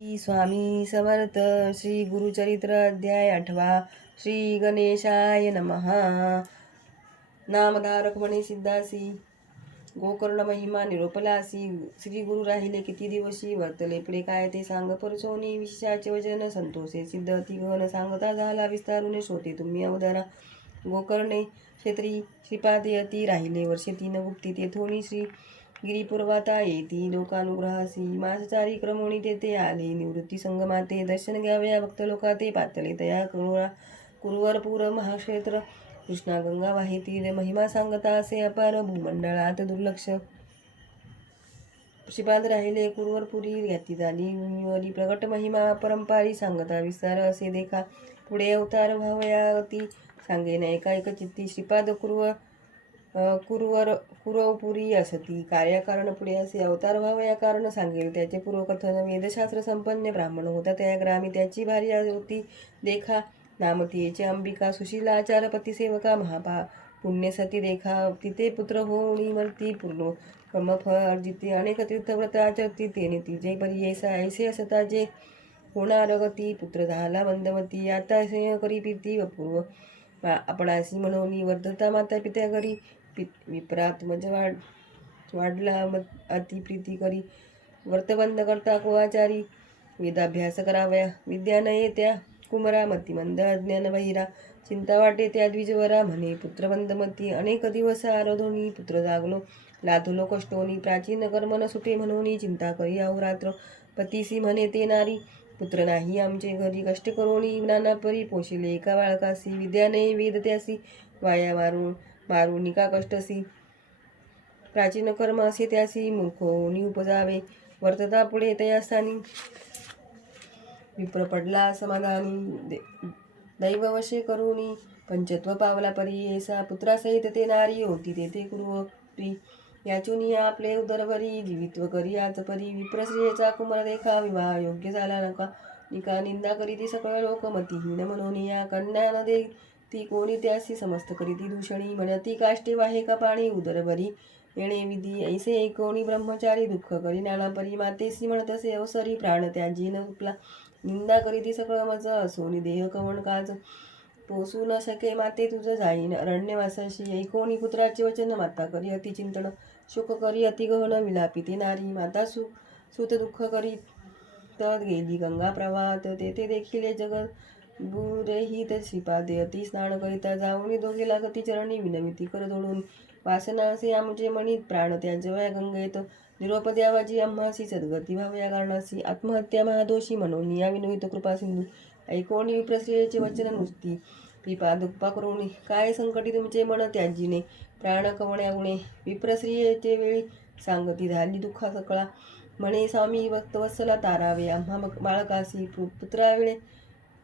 श्री स्वामी समर्थ श्री गुरुचरित्र अध्याय 8वा श्री गणेशाय नमः। नामधारक म्हणे सिद्धासी गोकर्ण महिमा निरोपलासी श्री गुरु राहिले किती दिवशी वर्तले पुढे काय ते सांग परसोनी विशेषाचे वचन संतोषे सिद्ध अति गहन सांगता झाला विस्तारून श्रोते तुम्ही अवधारा गोकर्णे क्षेत्री श्रीपादे अति राहिले वर्षे 3 गुप्ती तेथोनी श्री गिरीपूर्वाता येती लोकानुग्रहासी मासचारी क्रमोणी तेथे आले निवृत्ती संगमाते दर्शन घ्यावया भक्त लोकाते पातले तया कुरुवरपूर महाक्षेत्र कृष्णा गंगा वाहिती महिमा सांगता असे अपार भूमंडळात दुर्लक्ष श्रीपाद राहिले कुरुवरपुरी घाती झाली भूमीवरी प्रगट महिमा परंपारी सांगता विस्तार असे देखा पुढे अवतार भावया अति सांगेन एका एक चित्ती श्रीपाद कुरवपुरी असती कार्यकारण पुढे असे अवतार व्हावया कारण सांगेल त्याचे पूर्वकथन वेदशास्त्र संपन्न ब्राह्मण होता त्या ग्रामी त्याची भार्य होती देखा नामतीचे अंबिका सुशीला आचारपती सेवका महापा पुण्यसती देखा तिथे पुत्र होणी मरती पूर्ण कर्मफळ अर्जिते अनेक तीर्थव्रत आचरती तेने तिचे परी ऐसे असता जे होणार गती पुत्र झाला मंदमती आता स्नेह करी प्रीती अपूर्व आपणासी म्हणून वर्धता माता पित्या घरी विप्रात्मज वाढला अति प्रीती करी व्रतबंध करता कुआचारी वेदाभ्यास कराव्या विद्या न येत्या कुमरा मतिमंद अज्ञान बहिरा चिंता वाटे त्या द्विजवरा म्हणे पुत्रबंधमती अनेक दिवस आराधोनी पुत्र जागलो लाथलो कष्टोनी प्राचीन कर्म न सुटे म्हणून चिंता करी अहोरात्र पतीसी म्हणे ते नारी पुत्र नाही आमचे घरी कष्ट करोनी नाना परी पोशिले एका बाळकासी विद्या नाही वेद त्यासी वाया मारून निका कष्टसी प्राचीन कर्म असे त्यासी मूर्खोनी उपजावे वर्तता पुढे तयास्थानी विप्र पडला समाधानी दैववशे करुणी पंचत्व पावला परी ऐसा पुत्रासहित ते नारी होती तेथे कुरुवरी याचुनी आपले उदरवरी जीवित्व करी आज परी विप्रश्रियेचा कुमार देखा विवाह योग्य झाला नका निका निंदा करी ती सकळ लोक मतिहीन म्हणून या कन्या न दे ती कोणी त्यासी समस्त करीती दूषणी म्हणती काष्टे वाहे का पाणी उदरवरी येणे विधी ऐसे कोणी ब्रह्मचारी दुःख करी नाना परी मातेसी म्हणतसे अवसरी प्राण त्याजी न उपला निंदा करी ती सकळ मज असोनी देह कवण काज पोसू न शके माते तुझ जाईन अरण्यवासाशी ऐकोणी पुत्राचे वचन माता करी अति चिंतन शोक करी अति गहन विलापी ती नारी माता सुत दुःख करी तद गेली गंगा प्रवाहात तेथे देखील जगत बुरेहित श्रीपादे अति स्नान करिता जाऊनी दोघे लागती चरणी विनविती कर जोडून वासना असे आमचे मणित प्राण त्याजवया गंगेत निरोप द्यावाजी आम्हासी सद्गती व्हावया कारणासी आत्महत्या महादोषी म्हणून या विनवित कृपा सिंधू ऐकोणी विप्रश्रियेचे वचन नुसती कृपा दुप्पा करुणी काय संकटी तुमचे मन त्याजीने प्राण कवण्या गुणे विप्रश्रियेचे वेळी सांगती झाली दुःखा सकळा म्हणे स्वामी भक्तवत्सला तारावे आम्हा बाळकासी पुत्रावेळे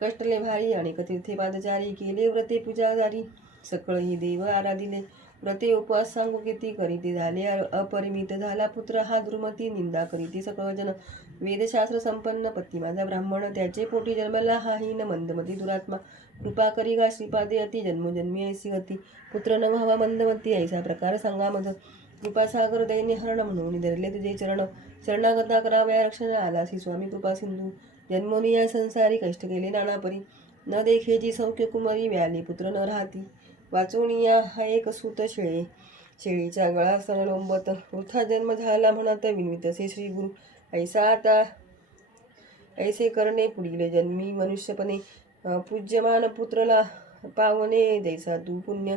कष्टले भारी अनेक तीर्थे पादचारी केले व्रते पूजादारी सकळ ही देव आराधिले व्रते उपवास सांगू किती करीते झाले अपरिमित झाला पुत्र हा दुर्मती निंदा करीती सकळ जन वेदशास्त्र संपन्न पती माझा ब्राह्मण त्याचे पोटी जन्मला हा हीन मंदमती दुरात्मा कृपा करी गा श्रीपादे अति जन्मोजन्मी ऐसी गती पुत्र न व्हावा मंदमती ऐसा प्रकार सांगा मध कृपासागर दैन्य हरण म्हणून धरले तुझे चरण शरणागता कराव्या रक्षण आलासी स्वामी कृपा सिंधू जन्मोनी या संसारी कष्ट केले नाना परी न देखेची सौख्य कुमारी व्याली पुत्र न राहती वाचोनिया हा एक सूत शेळीचा गळा सन लोंबत वृथा जन्म झाला म्हणत विनवितसे श्री गुरु ऐसा आता ऐसे करणे पुढील जन्मी मनुष्यपणे पूज्यमान पुत्रला पावने जैसा तू पुण्य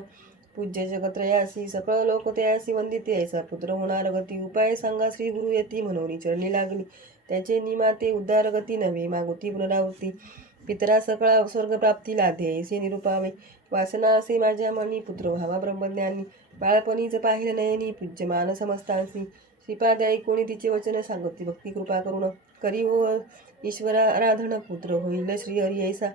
पूज्य जगत्रयासी सकळ लोक तयासी वंदिते ऐसा पुत्र होणार गती उपाय सांगा श्री गुरु येती म्हणून चरणी लागली त्याचे निमाते उद्धार गती नव्हे मागुती पुनरावृत्ती पितरा सकळा स्वर्गप्राप्ती लाधे ऐसे निरुपावे वासना असे माझ्या मनी पुत्र व्हावा ब्रह्मज्ञानी बाळपणीच पाहिलं नयनी पूज्यमान समस्तांसी श्रीपाद ऐकोणी तिचे वचन सांगती भक्ती कृपा करुण करी हो ईश्वरा आराधन पुत्र होईल श्री हरी ऐसा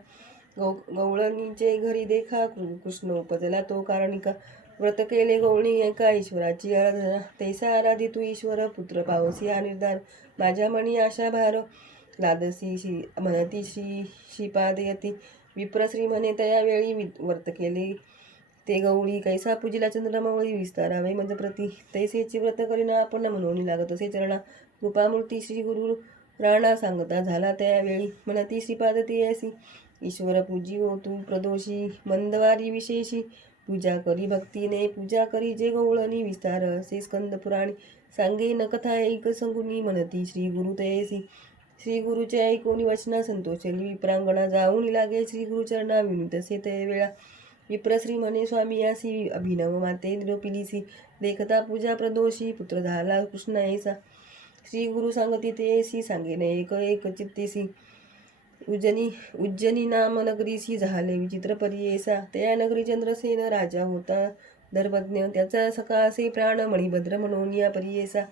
गवळणीचे घरी देखा कृष्ण उपजला तो कारणिका व्रत केले गवळणी एका ईश्वराची आराधना तैसा आराधी तू ईश्वर पुत्र पावसी हा निर्धार माझ्या मनी आशा भार लादसी म्हणती श्रीपादयती विप्रश्री म्हणे तया वेळी व्रत केले ते गवळी कैसा पूजिला चंद्रमवळी विस्तारावे मज प्रती तैसेची व्रत करीना आपण म्हणून लागत असे चरणा कृपामूर्ती श्री गुरु प्राणा सांगता झाला त्यावेळी म्हणती श्रीपाद ते ऐसी ईश्वर पूजी हो तू प्रदोषी मंदवारी विशेषी पूजा करी भक्तीने पूजा करी जे गवळणी विस्तार असे स्कंद पुराणी सांगे न कथा ऐक संगुनी म्हणती श्री गुरु तयसी श्री गुरुचे ऐकोनी वचना संतोषली विप्रांगणा जाऊन लागे श्री गुरुचरणा विनुतसे ते वेळा विप्रश्री म्हणे स्वामी यासी अभिनव माते निरोपिलीसी देखता पूजा प्रदोषी पुत्र झाला कृष्ण ऐसा श्री गुरु सांगती तेसी सांगेन एक एक चित्तेसी उज्जनी नाम नगरीसी झाले विचित्र परियेसा त्या नगरी चंद्रसेन राजा होता धर्मज्ञ त्याचा सखा असे प्राण मणिभद्र म्हणून या परियेसा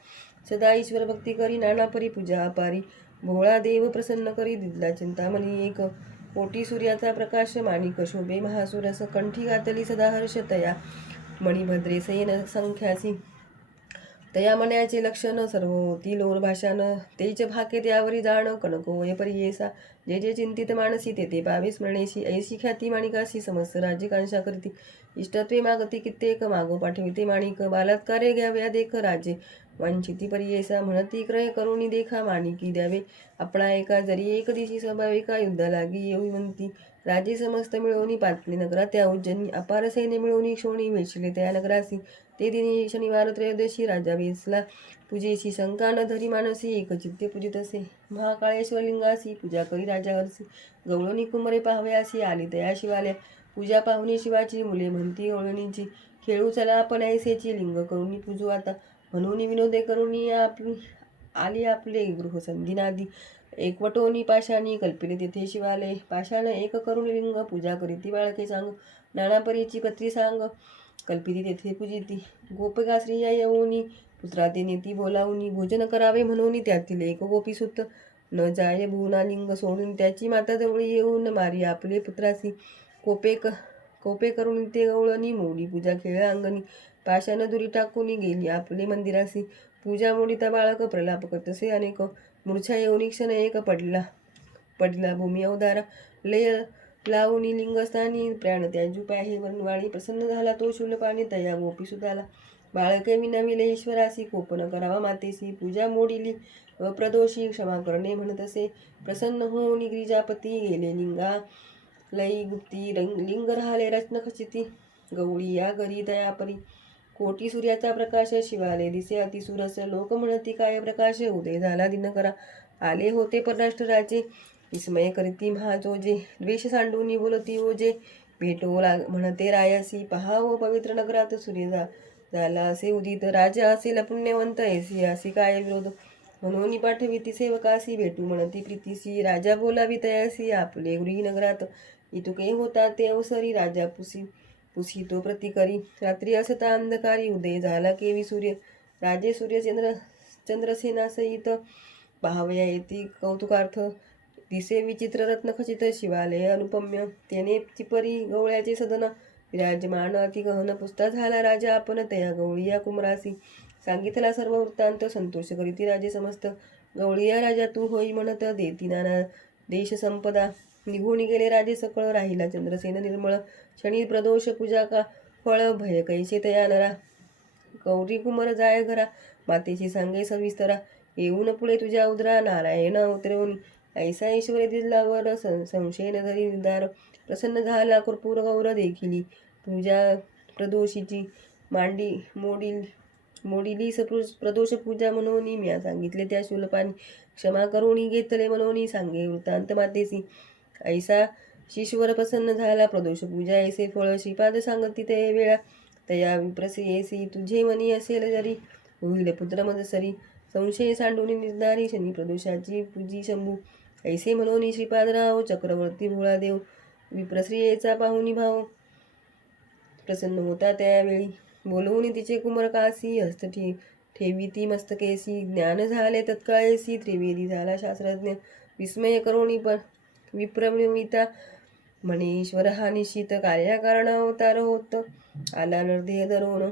सदा ईश्वर भक्ती करी नाना परी पूजा अपारी भोळा देव प्रसन्न करी दिदला चिंतामणी एक कोटी सूर्याचा प्रकाश माणिक शोभे महासुरस कंठी घातली सदा हर्ष तया मणिभद्रे सेन संख्यासी तया मण्याचे लक्षण सर्व होती लोर भाषान तेच भाके त्यावरी जाण कणक होय परियेसा जे जे चिंतित मानसी ते पावे स्मरणेशी ऐशी ख्याती माणिकाशी समस्त राज्यकांक्षा करती इष्टत्वे मागती कित्येक मागो पाठविते माणिक बालात्कारे घ्याव्या देख राजे वांछिती परियेसा म्हणती क्रय करुणी देखा माणिकी द्यावे आपणा एका जरी एक दिशी स्वाभाविका युद्धा लागी येऊ म्हणती राजे समस्त मिळवणी पातळी नगरा त्या उज्जनी अपार सैन्य मिळवणी क्षोणी वेचले त्या नगरासी ते दिनी शनिवार त्रयोदशी राजा वेसला पूजेशी शंका न धरी मानसी एकचित्ते पूजित असे महाकाळेश्वर लिंगासी पूजा करी राजा हरसी गवळणी कुंभरे पाहावयासी आली तया शिवाल्या पूजा पाहुणी शिवाची मुले म्हणती गवळणीची खेळू चला आपण ऐसेची लिंग करुणी पूजू आता म्हणून विनोदे करुणी आली आपले गृहसंधीनादी एकवटोनी पाशानी कल्पिले तेथे शिवाले पाशान एक करुण लिंग पूजा करीती बाळके सांग नाना परीची पत्री सांग कल्पिती तेथे पूजिती गोपिका स्त्रिया येऊनी पुत्राते नेती बोलावूनी भोजन करावे म्हणून त्यातील एक गोपी सुत न जाय भुवना लिंग सोडून त्याची माता जवळ येऊन मारी आपले पुत्रासी कोपे करून ते गवळणी मोडी पूजा खेळ अंगणी पाशान दुरी टाकून गेली आपले मंदिरासी पूजा मोडीता बाळक प्रलाप करतसे अनेक मूर्छा येऊन क्षण एक पडला भूमी अवधारा लय लावणी लिंगस्थानी प्राण त्याजू पाहे वनवाळी प्रसन्न झाला तो शूलपाणी तया गोपी सुताला बाळके विनविले ईश्वरासी कोपन करावा मातेसी पूजा मोडिली प्रदोषी क्षमा करणे म्हणतसे प्रसन्न होऊन गिरिजापती गेले लिंगा लई गुप्ती लिंग राहिले रत्न खचिती गवळी या घरी दयापरी कोटी सूर्याचा प्रकाश शिवाले दिसे अतिसुरस लोक म्हणती काय प्रकाश उदय झाला दिनकरा आले होते परराष्ट्र राजे विस्मय करीती महाजोजे द्वेष सांडूनी बोलती ओजे भेटो म्हणते रायासी पहावो पवित्र नगरात सूर्य झाला असे उदित राजा असेल पुण्यवंत ऐसी असे काय विरोध म्हणून पाठविती सेवकासी भेटू म्हणती प्रीतीसी राजा बोलावी तयासी आपले गृही नगरात इतुके होता ते अवसरी राजा पुसी तो प्रतिकरी रात्री असता अंधकारी उदय झाला केवी सूर्य राजे सूर्य चंद्रसेनासहित पाहावया येती कौतुकार्थ दिसे विचित्र रत्नखचित शिवालय अनुपम्य त्याने चिपरी गवळ्याचे सदन विराजमान अति गहन पुसता झाला राजा आपण तया गवळीया कुमरासी सांगितला सर्व वृत्तांत संतोष करीती राजे समस्त गवळीया राजा तू होई म्हणत देती नाना देश संपदा निघून गेले राजे सकळ राहिला चंद्रसेन निर्मळ क्षणी प्रदोष पूजा का फळ भय कैसे तया नरा गौरी कुमर जाय घरा मातेची सांगे सविस्तरा येऊन पुढे तुझ्या उदरा नारायण अवतरवून ऐसा ईश्वरे दिलावर संशय न धरी निर्धार प्रसन्न झाला कर्पूर गौर देखिली पूजा प्रदोषीची मोडिली प्रदोष पूजा म्हणून म्या सांगितले त्या शूलपानी क्षमा करुणी घेतले म्हणून सांगे वृत्तांत मातेसी ऐसा शिश्वर प्रसन्न झाला प्रदोष पूजा ऐसे फळ श्रीपाद सांगती ते वेळा तया विप्रसेसी तुझे मनी असेल जरी होईल पुत्र मदसरी संशय सांडून निर्धारी शनी प्रदोषाची पूजी शंभू ऐसे म्हणून श्रीपादराव चक्रवर्ती भोळादेव विप्रश्रियेचा पाहुणी भाव प्रसन्न होता त्यावेळी बोलवून तिचे कुमरकासी हस्त ठेविती मस्तकेसी ज्ञान झाले तत्काळेसी त्रिवेदी झाला शास्त्रज्ञ विस्मय करोणी विप्रमिता म्हणे ईश्वर हा निश्चित कार्याकारण अवतार होत आला नरदेह धरून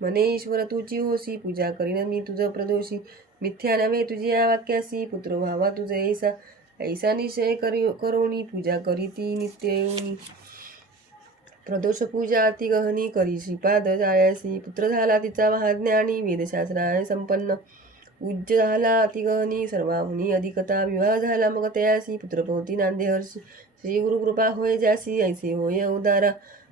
म्हणे ईश्वर तुझी होसी पूजा करीन मी तुझ प्रदोषी मिथ्या नव्हे तुझी या वाक्यासी पुत्र व्हावा तुझ ऐसा निश्चय करोणी पूजा करीती नित्य प्रदोष पूजा अति गहनी करी श्रीपाद जायासी पुत्र झाला तिचा महाज्ञानी वेदशास्त्राय संपन्न उज्ज झाला अतिगहनी सर्वाहुनी अधिकता विवाह झाला मग तयासी पुत्रपौती नांदे हर्षी श्री गुरुकृपा होय जासी ऐसे होय उदारा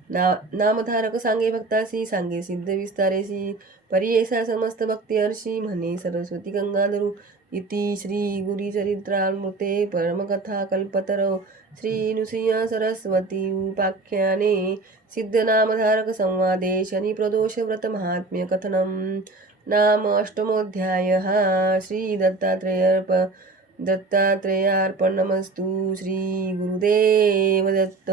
नामधारक सांगे भक्तासी सांगे सिद्ध विस्तारेसी परियेसा समस्त भक्ती हर्षी म्हणे सरस्वती गंगाधरू इति श्री गुरुचरित्रामृते परमकथा कल्पतरो श्री नृसिंह सरस्वती उपाख्याने सिद्धनामधारक संवादे शनि प्रदोष व्रत महात्म्य कथनम नाम अष्टमोऽध्यायः श्री दत्तात्रेयार्पणमस्तु श्री गुरुदेव दत्त।